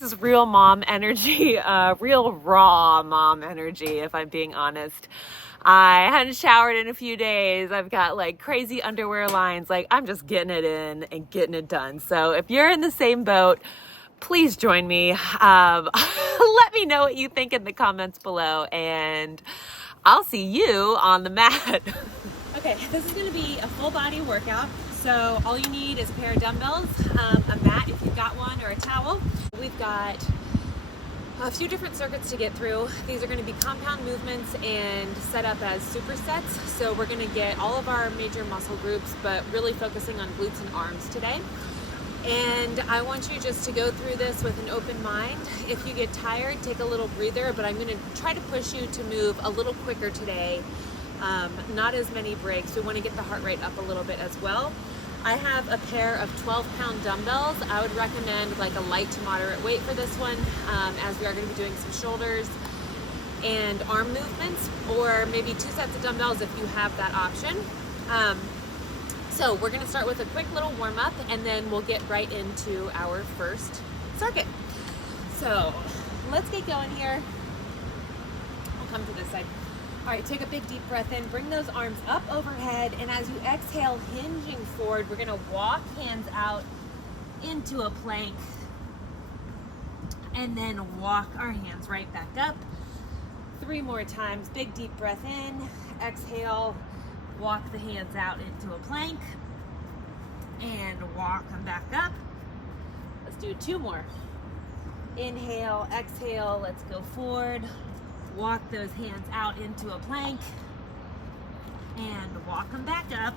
This is real mom energy, real raw mom energy, if I'm being honest. I hadn't showered in a few days. I've got like crazy underwear lines. Like, I'm just getting it in and getting it done. So if you're in the same boat, please join me. Let me know what you think in the comments below, and I'll see you on the mat. Okay, this is gonna be a full body workout. So all you need is a pair of dumbbells, a mat if you've got one, or a towel. We've got a few different circuits to get through. These are going to be compound movements and set up as supersets. So we're going to get all of our major muscle groups, but really focusing on glutes and arms today. And I want you just to go through this with an open mind. If you get tired, take a little breather, but I'm going to try to push you to move a little quicker today. Not as many breaks. We want to get the heart rate up a little bit as well. I have a pair of 12-pound dumbbells. I would recommend like a light to moderate weight for this one, as we are going to be doing some shoulders and arm movements, or maybe 2 sets of dumbbells if you have that option. So we're going to start with a quick little warm-up, and then we'll get right into our first circuit. So let's get going here. I'll come to this side. All right, take a big deep breath in, bring those arms up overhead, and as you exhale, hinging forward, we're gonna walk hands out into a plank, and then walk our hands right back up. 3 more times, big deep breath in, exhale, walk the hands out into a plank, and walk them back up. Let's do 2 more. Inhale, exhale, let's go forward. Walk those hands out into a plank and walk them back up.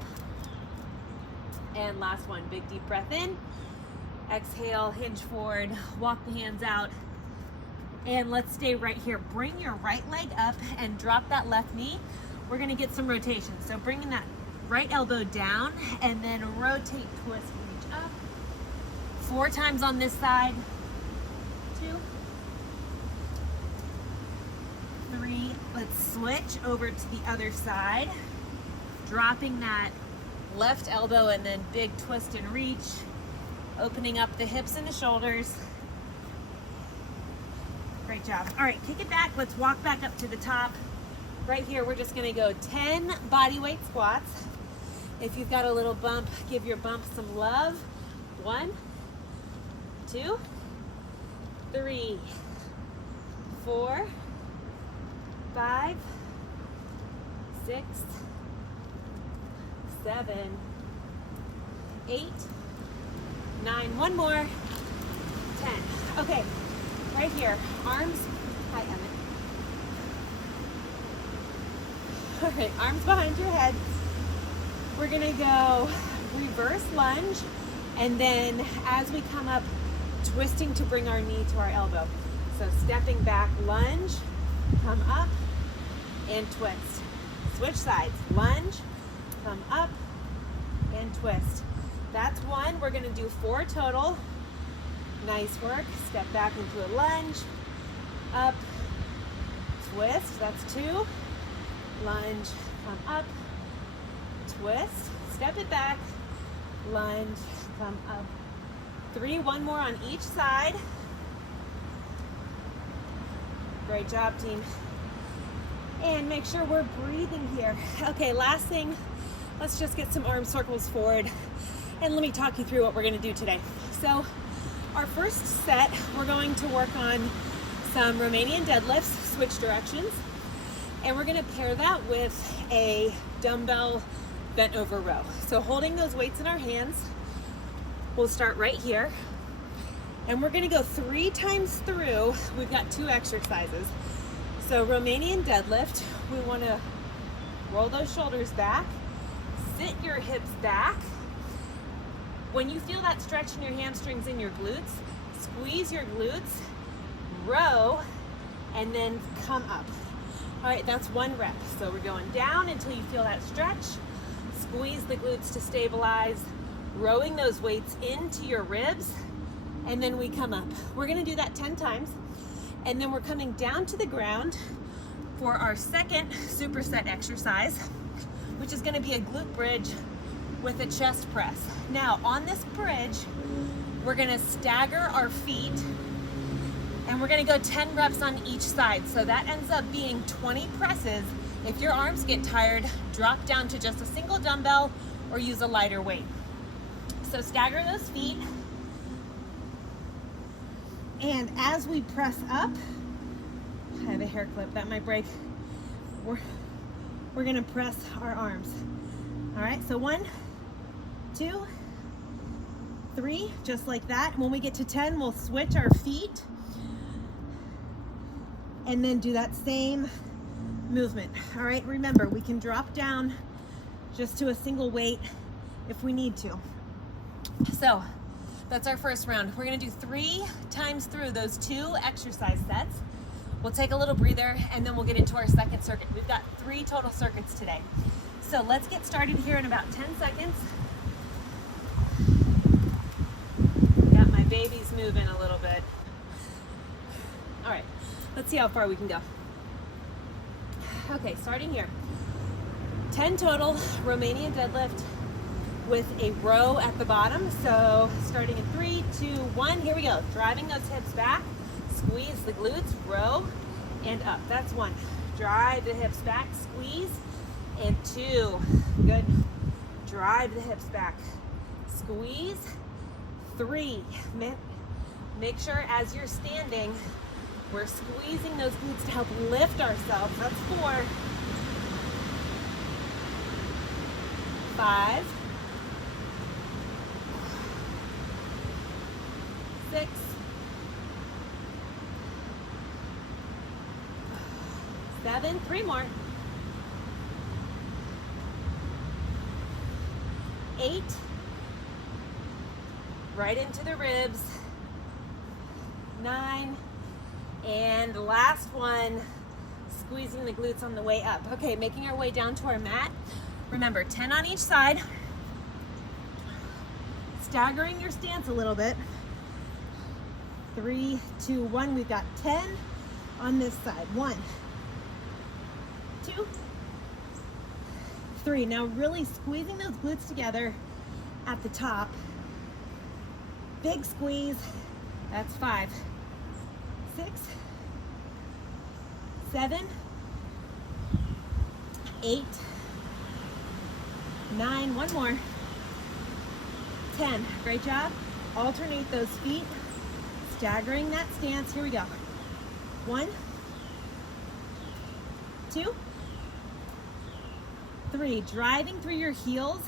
And last one, big deep breath in, exhale, hinge forward, walk the hands out, and let's stay right here. Bring your right leg up and drop that left knee. We're gonna get some rotation. So bringing that right elbow down and then rotate, twist, reach up. 4 times on this side. 2, 3, let's switch over to the other side, dropping that left elbow and then big twist and reach, opening up the hips and the shoulders. Great job. All right, kick it back. Let's walk back up to the top. Right here, we're just gonna go 10 body weight squats. If you've got a little bump, give your bump some love. 1, 2, 3, 4, 5, 6, 7, 8, 9, 1 more, 10. Okay, right here, arms, hi Emmett. All right, arms behind your head. We're gonna go reverse lunge, and then as we come up, twisting to bring our knee to our elbow. So stepping back, lunge, come up, and twist. Switch sides, lunge, come up, and twist. That's 1. We're gonna do 4 total. Nice work. Step back into a lunge, up, twist. That's 2. Lunge, come up, twist. Step it back, lunge, come up. 3, 1 more on each side. Great job, team. And make sure we're breathing here. Okay, last thing, let's just get some arm circles forward, and let me talk you through what we're gonna do today. So our first set, we're going to work on some Romanian deadlifts, switch directions, and we're gonna pair that with a dumbbell bent over row. So holding those weights in our hands, we'll start right here, and we're gonna go 3 times through. We've got 2 exercises. So Romanian deadlift, we wanna roll those shoulders back, sit your hips back. When you feel that stretch in your hamstrings and your glutes, squeeze your glutes, row, and then come up. All right, that's 1 rep. So we're going down until you feel that stretch, squeeze the glutes to stabilize, rowing those weights into your ribs, and then we come up. We're gonna do that 10 times, and then we're coming down to the ground for our second superset exercise, which is gonna be a glute bridge with a chest press. Now, on this bridge, we're gonna stagger our feet And we're gonna go 10 reps on each side. So that ends up being 20 presses. If your arms get tired, drop down to just a single dumbbell or use a lighter weight. So stagger those feet. And as we press up, I have a hair clip that might break. We're gonna press our arms. All right, so 1, 2, 3, just like that. When we get to 10, we'll switch our feet and then do that same movement. All right, remember, we can drop down just to a single weight if we need to. So that's our first round. We're gonna do 3 times through those 2 exercise sets. We'll take a little breather and then we'll get into our second circuit. We've got 3 total circuits today. So let's get started here in about 10 seconds. Got my babies moving a little bit. All right, let's see how far we can go. Okay, starting here. 10 total Romanian deadlift with a row at the bottom. So starting in 3, 2, 1, here we go. Driving those hips back, squeeze the glutes, row, and up. That's 1. Drive the hips back, squeeze, and 2. Good. Drive the hips back, squeeze. 3. Make sure as you're standing, we're squeezing those glutes to help lift ourselves. That's 4. 5. 6. 7. 3 more. 8. Right into the ribs. 9. And the last one, squeezing the glutes on the way up. Okay, making our way down to our mat. Remember, 10 on each side. Staggering your stance a little bit. 3, 2, 1. We've got 10 on this side. 1, 2, 3. Now really squeezing those glutes together at the top. Big squeeze. That's 5, 6, 7, 8, 9. One more. 10. Great job. Alternate those feet. Staggering that stance. Here we go. 1, 2, 3. Driving through your heels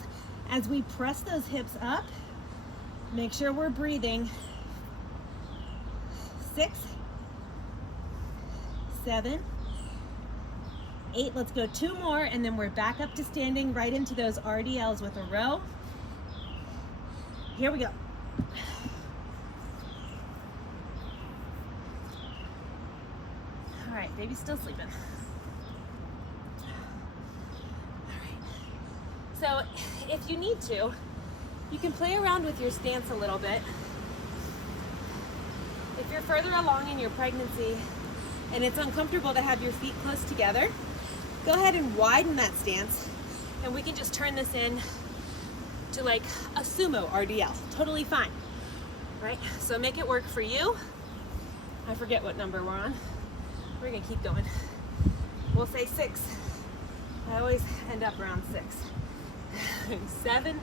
as we press those hips up. Make sure we're breathing. 6, 7, 8. Let's go 2 more, and then we're back up to standing right into those RDLs with a row. Here we go. All right, baby's still sleeping. All right. So if you need to, you can play around with your stance a little bit. If you're further along in your pregnancy and it's uncomfortable to have your feet close together, go ahead and widen that stance, and we can just turn this in to like a sumo RDL. Totally fine, right? So make it work for you. I forget what number we're on. We're gonna keep going. We'll say 6. I always end up around 6. 7,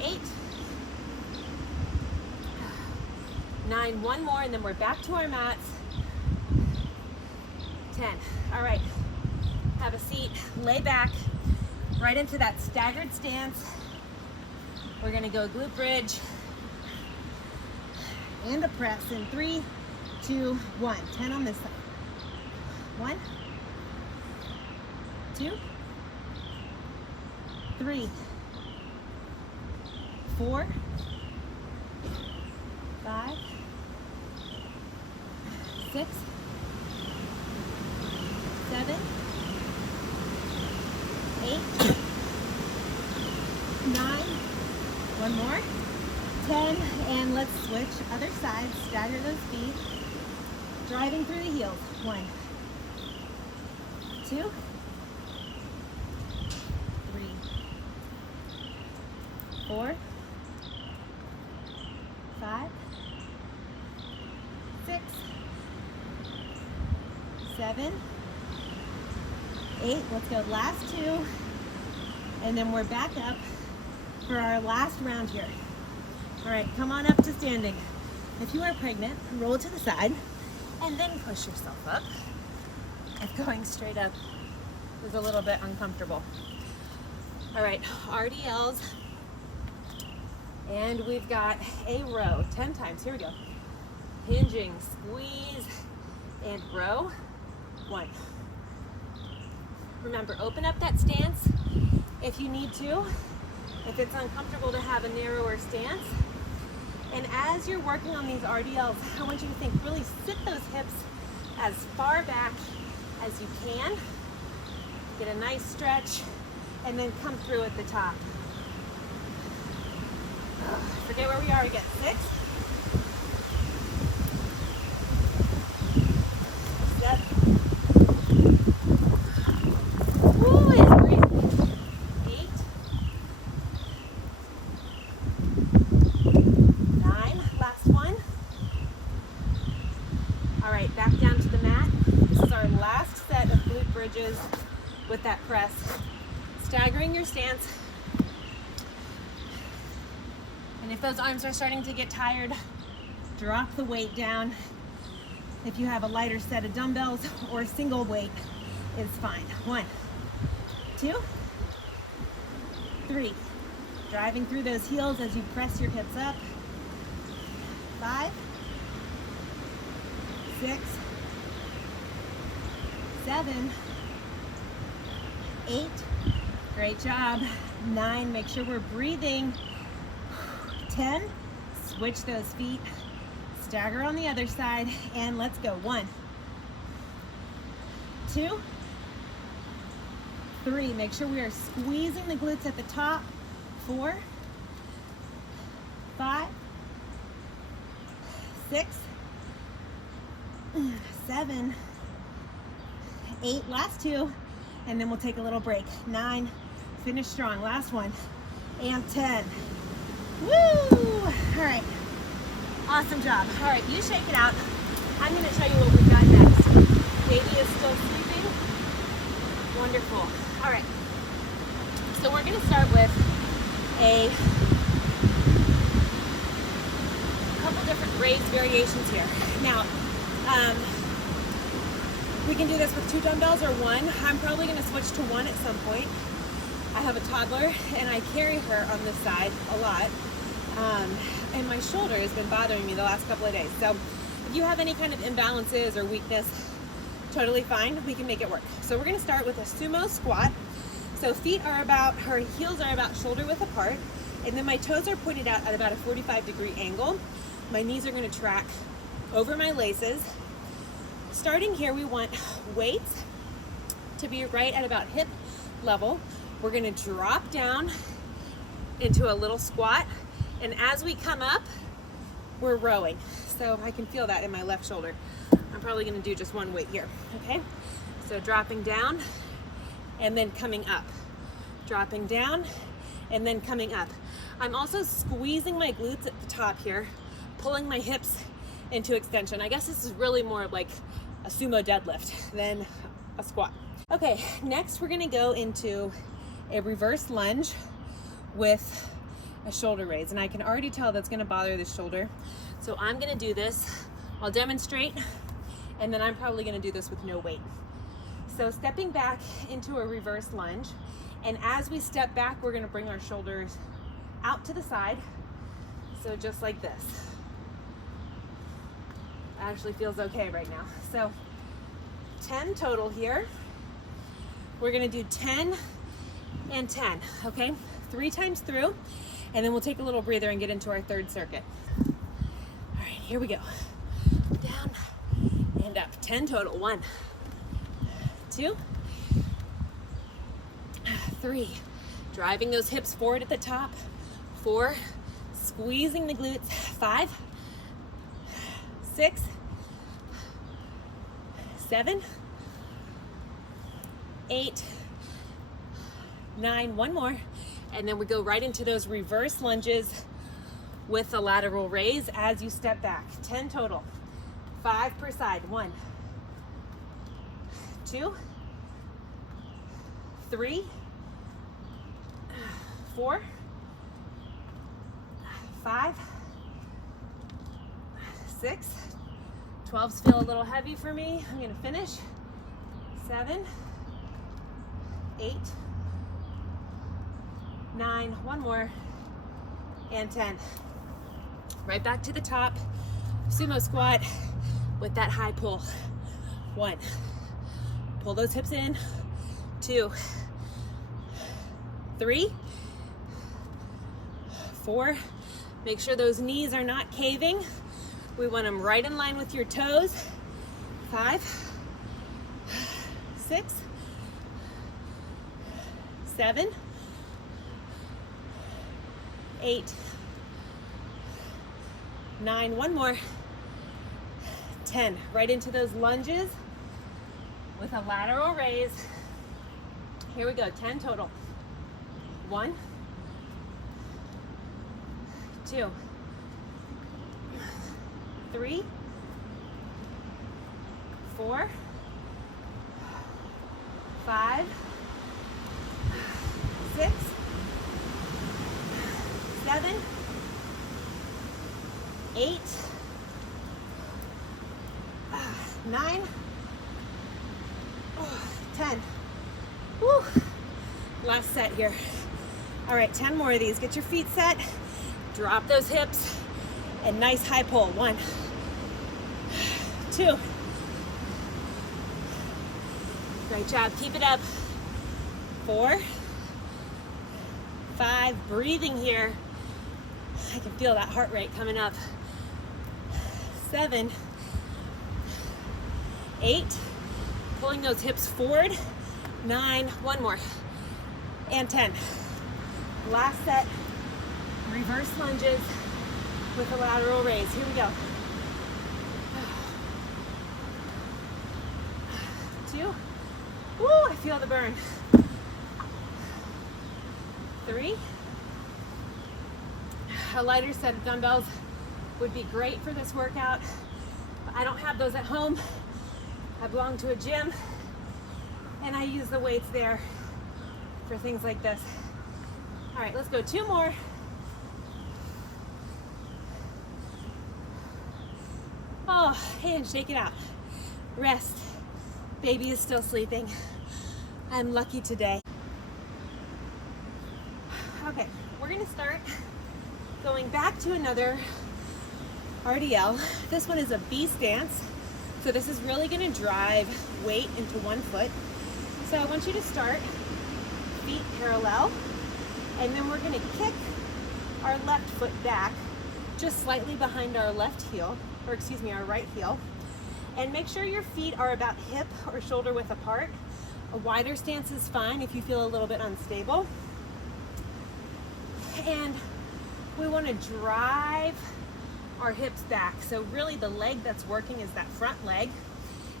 8, 9. One more, and then we're back to our mats. 10. All right, have a seat, lay back, right into that staggered stance. We're gonna go glute bridge and a press in 3, 2, 1. 10 on this side. 1, 2, 3, 4, 5, 6, 7, 8, 9. One more. 10, and let's switch other side. Stagger those feet. Driving through the heels. 1, 2, 3, 4, 5, 6, 7, 8. Let's go, last 2. And then we're back up for our last round here. All right, come on up to standing. If you are pregnant, roll to the side and then push yourself up. If going straight up is a little bit uncomfortable. All right, RDLs. And we've got a row, 10 times. Here we go. Hinging, squeeze, and row. 1. Remember, open up that stance if you need to, if it's uncomfortable to have a narrower stance. And as you're working on these RDLs, I want you to think, really sit those hips as far back as you can. Get a nice stretch, and then come through at the top. Forget where we are, we get 6, 7. Woo, it's great. 8, 9, last one. All right, back down to the mat. This is our last set of glute bridges with that press. Staggering your stance. And if those arms are starting to get tired, drop the weight down. If you have a lighter set of dumbbells or a single weight is fine. 1, 2, 3. Driving through those heels as you press your hips up. 5, 6, 7, 8. Great job. 9, make sure we're breathing. 10, switch those feet, stagger on the other side, and let's go. 1, 2, 3. Make sure we are squeezing the glutes at the top. 4, 5, 6, 7, 8. Last 2, and then we'll take a little break. 9, finish strong. Last one, and 10. Woo! All right, awesome job. All right, you shake it out. I'm gonna show you what we've got next. Baby is still sleeping. Wonderful. All right, so we're gonna start with a couple different raised variations here. Now, we can do this with 2 dumbbells or 1. I'm probably gonna switch to 1 at some point. I have a toddler and I carry her on this side a lot. And my shoulder has been bothering me the last couple of days. So if you have any kind of imbalances or weakness, totally fine, we can make it work. So we're gonna start with a sumo squat. So feet are about, her heels are about shoulder width apart, and then my toes are pointed out at about a 45-degree angle. My knees are gonna track over my laces. Starting here, we want weights to be right at about hip level. We're gonna drop down into a little squat. And as we come up, we're rowing. So I can feel that in my left shoulder. I'm probably gonna do just 1 weight here, okay? So dropping down and then coming up. Dropping down and then coming up. I'm also squeezing my glutes at the top here, pulling my hips into extension. I guess this is really more like a sumo deadlift than a squat. Okay, next we're gonna go into a reverse lunge with a shoulder raise, and I can already tell that's gonna bother the shoulder. So I'm gonna do this, I'll demonstrate, and then I'm probably gonna do this with no weight. So stepping back into a reverse lunge, and as we step back, we're gonna bring our shoulders out to the side. So just like this. Actually feels okay right now. So 10 total here. We're gonna do 10 and 10, okay? 3 times through. And then we'll take a little breather and get into our 3rd circuit. All right, here we go. Down and up. 10 total. 1, 2, 3. Driving those hips forward at the top. 4. Squeezing the glutes. 5, 6, 7, 8, 9. 1 more. And then we go right into those reverse lunges with a lateral raise as you step back. 10 total. 5 per side. 1, 2, 3, 4, 5, 6. 12s feel a little heavy for me. I'm gonna finish. 7, 8, 9, one more, and 10. Right back to the top. Sumo squat with that high pull. 1. Pull those hips in. 2, 3, 4. Make sure those knees are not caving. We want them right in line with your toes. 5, 6, 7, 8, 9, one more, 10. Right into those lunges with a lateral raise. Here we go, 10 total. 1, 2, 3, 4, 5, 6, 7, 8, 9, 10. Woo. Last set here. All right, 10 more of these. Get your feet set, drop those hips, and nice high pull. 1, 2. Great job, keep it up. 4, 5, breathing here. I can feel that heart rate coming up. 7, 8, pulling those hips forward. 9, one more, and 10. Last set, reverse lunges with a lateral raise. Here we go. 2, woo, I feel the burn. 3, a lighter set of dumbbells would be great for this workout, but I don't have those at home. I belong to a gym and I use the weights there for things like this. All right, let's go 2 more. Oh, and shake it out. Rest. Baby is still sleeping. I'm lucky today. Okay, we're gonna start going back to another RDL. This one is a B stance. So this is really gonna drive weight into one foot. So I want you to start feet parallel, and then we're gonna kick our left foot back just slightly behind our left heel, or excuse me, our right heel. And make sure your feet are about hip or shoulder width apart. A wider stance is fine if you feel a little bit unstable. And we want to drive our hips back. So really the leg that's working is that front leg.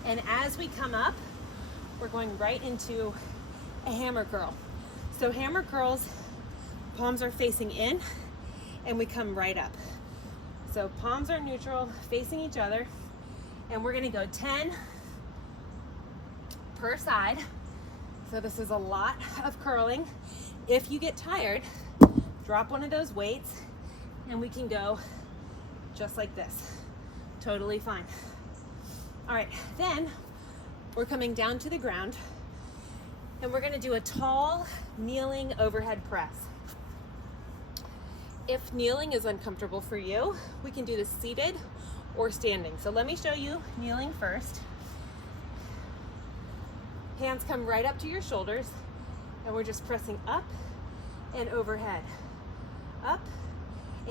And as we come up, we're going right into a hammer curl. So hammer curls, palms are facing in, and we come right up. So palms are neutral, facing each other, and we're gonna go 10 per side. So this is a lot of curling. If you get tired, drop one of those weights, and we can go just like this. Totally fine. All right, then we're coming down to the ground, and we're gonna do a tall kneeling overhead press. If kneeling is uncomfortable for you, we can do this seated or standing. So let me show you kneeling first. Hands come right up to your shoulders, and we're just pressing up and overhead. Up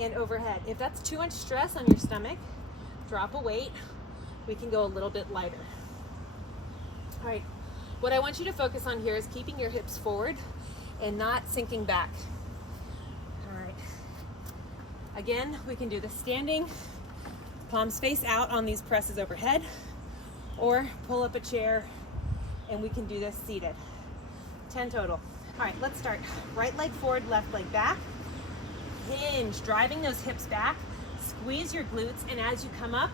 and overhead. If that's too much stress on your stomach, drop a weight. We can go a little bit lighter. All right, what I want you to focus on here is keeping your hips forward and not sinking back. All right. Again, we can do the standing, palms face out on these presses overhead, or pull up a chair, and we can do this seated. 10 total. All right, let's start. Right leg forward, left leg back. hinge, driving those hips back, squeeze your glutes, and as you come up,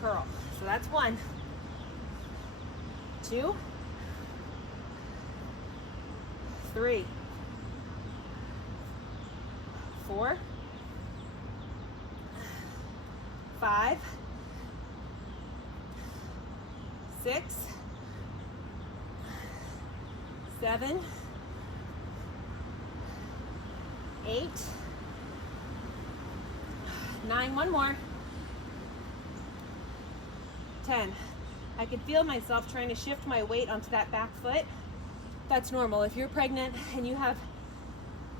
curl. So that's 1, 2, 3, 4, 5, 6, 7, 8, 9, one more, 10. I could feel myself trying to shift my weight onto that back foot. That's normal. If you're pregnant and you have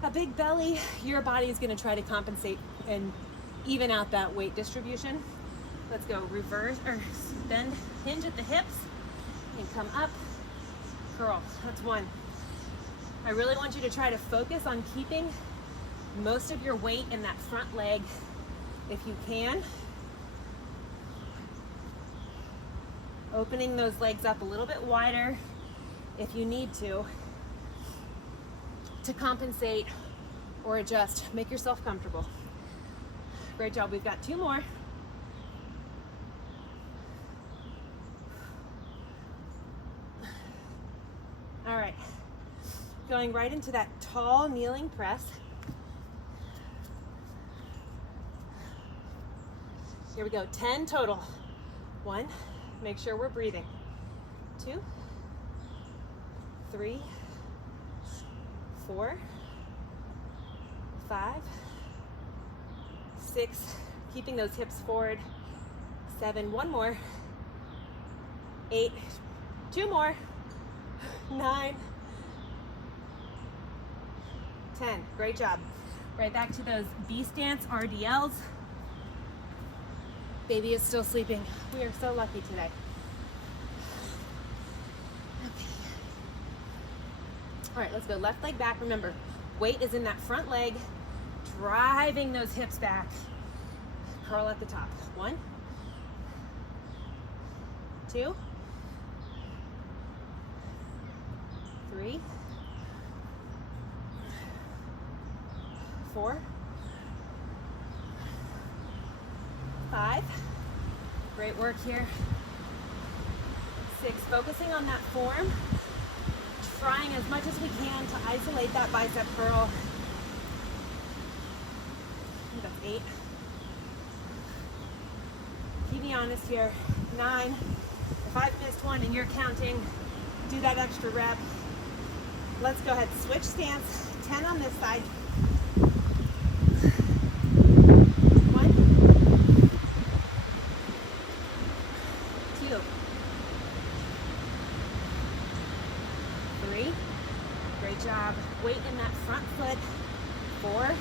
a big belly, your body is going to try to compensate and even out that weight distribution. Let's go reverse or bend, hinge at the hips and come up, curl. That's 1. I really want you to try to focus on keeping most of your weight in that front leg if you can. Opening those legs up a little bit wider if you need to compensate or adjust. Make yourself comfortable. Great job. We've got 2 more. All right. Going right into that tall kneeling press. Here we go. 10 total. 1. Make sure we're breathing. 2, 3, 4, 5, 6, keeping those hips forward. 7, one more. 8, 2 more. 9, 10. Great job. Right back to those B stance RDLs. Baby is still sleeping. We are so lucky today. Okay. All right, let's go left leg back. Remember, weight is in that front leg, driving those hips back. Curl at the top. 1, 2, 3, 4, 5. Great work here. 6. Focusing on that form. Trying as much as we can to isolate that bicep curl. That's 8. Keep me honest here. 9. If I've missed one and you're counting, do that extra rep. Let's go ahead. Switch stance. 10 on this side. 1, 2, 3. Great job. Weight in that front foot. 4.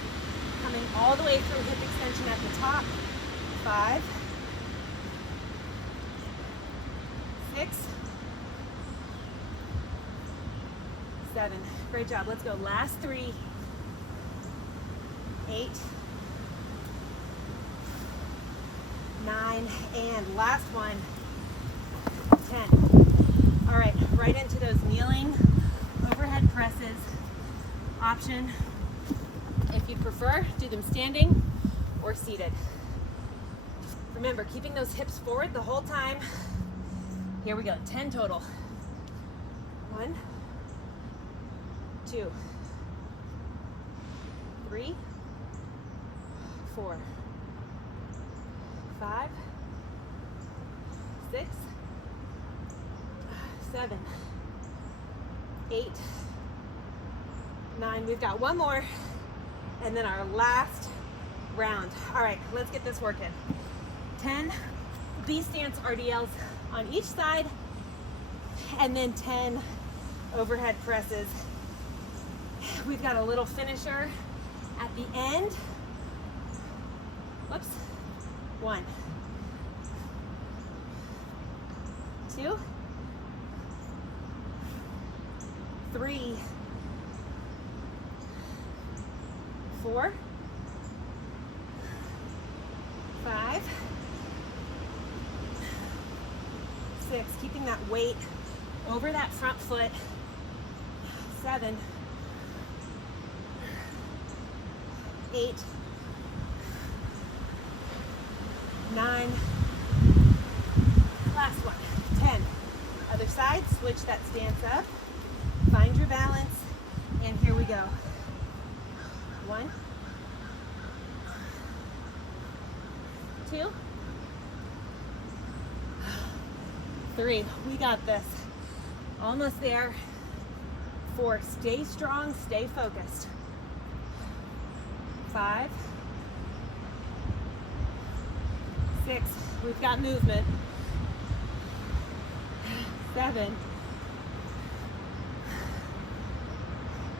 Coming all the way through hip extension at the top. 5, 6, 7. Great job. Let's go. Last 3. 8, 9, and last one. 10. All right, right into those kneeling overhead presses. Option, if you prefer, do them standing or seated. Remember, keeping those hips forward the whole time. Here we go. 10 total. 1, 2, 3, 4, 5, 6, 7, 8, 9. We've got one more, and then our last round. All right, let's get this working. 10 B stance RDLs on each side, and then 10 overhead presses. We've got a little finisher at the end. Whoops. 1, 2, 3, 4, 5, 6. Keeping that weight over that front foot. 7, 8, 9, last one, 10. Other side, switch that stance up, find your balance, and here we go. 1, 2, 3. We got this. Almost there. 4. Stay strong, stay focused. 5, 6. We've got movement. 7,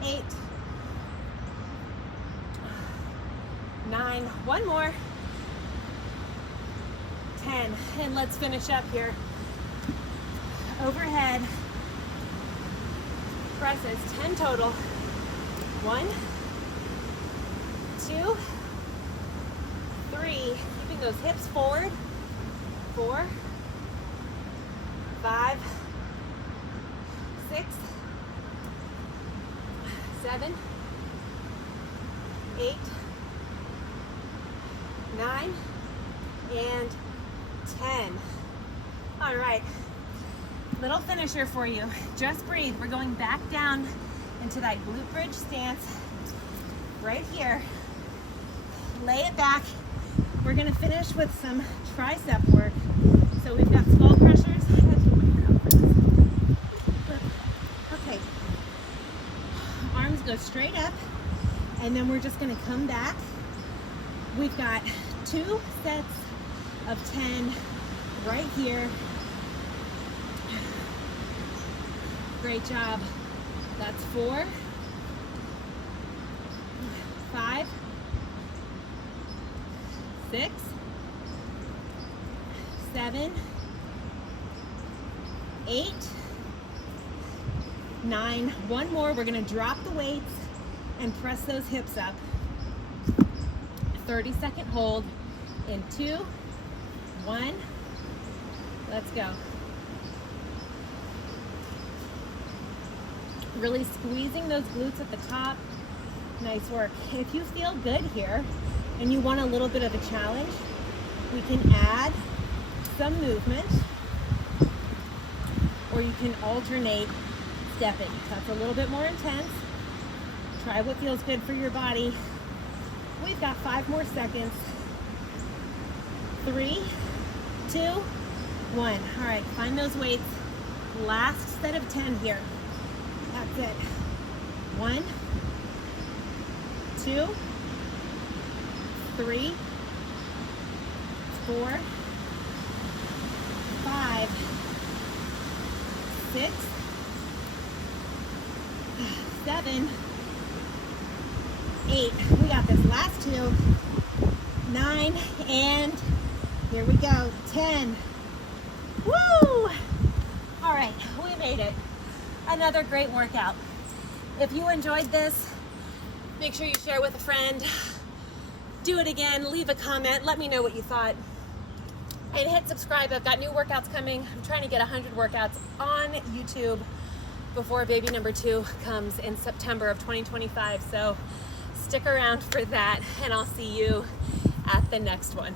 8, 9. One more. 10. And let's finish up here. Overhead. Presses. 10 total. 1, 2, 3. Keeping those hips forward. 4, 5, 6, 7, 8, 9, and 10. All right, little finisher for you. Just breathe. We're going back down into that glute bridge stance right here. Lay it back. We're gonna finish with some tricep work. So we've got skull crushers. Okay. Arms go straight up, and then we're just gonna come back. We've got 2 sets of 10 right here. Great job. That's 4, 5, 6, 7, 8, 9. One more. We're going to drop the weights and press those hips up. 30-second hold in 2, 1. Let's go. Really squeezing those glutes at the top. Nice work. If you feel good here and you want a little bit of a challenge, we can add some movement, or you can alternate stepping. That's a little bit more intense. Try what feels good for your body. We've got 5 more seconds. 3, 2, 1. All right, find those weights. Last set of 10 here. That's it. 1, 2, 3, 4, 5, 6, 7, 8. We got this. Last 2. 9, and here we go. 10. Woo! All right, we made it. Another great workout. If you enjoyed this, make sure you share with a friend. Do it again, leave a comment, let me know what you thought. And hit subscribe. I've got new workouts coming. I'm trying to get 100 workouts on YouTube before baby number 2 comes in September of 2025. So stick around for that, and I'll see you at the next one.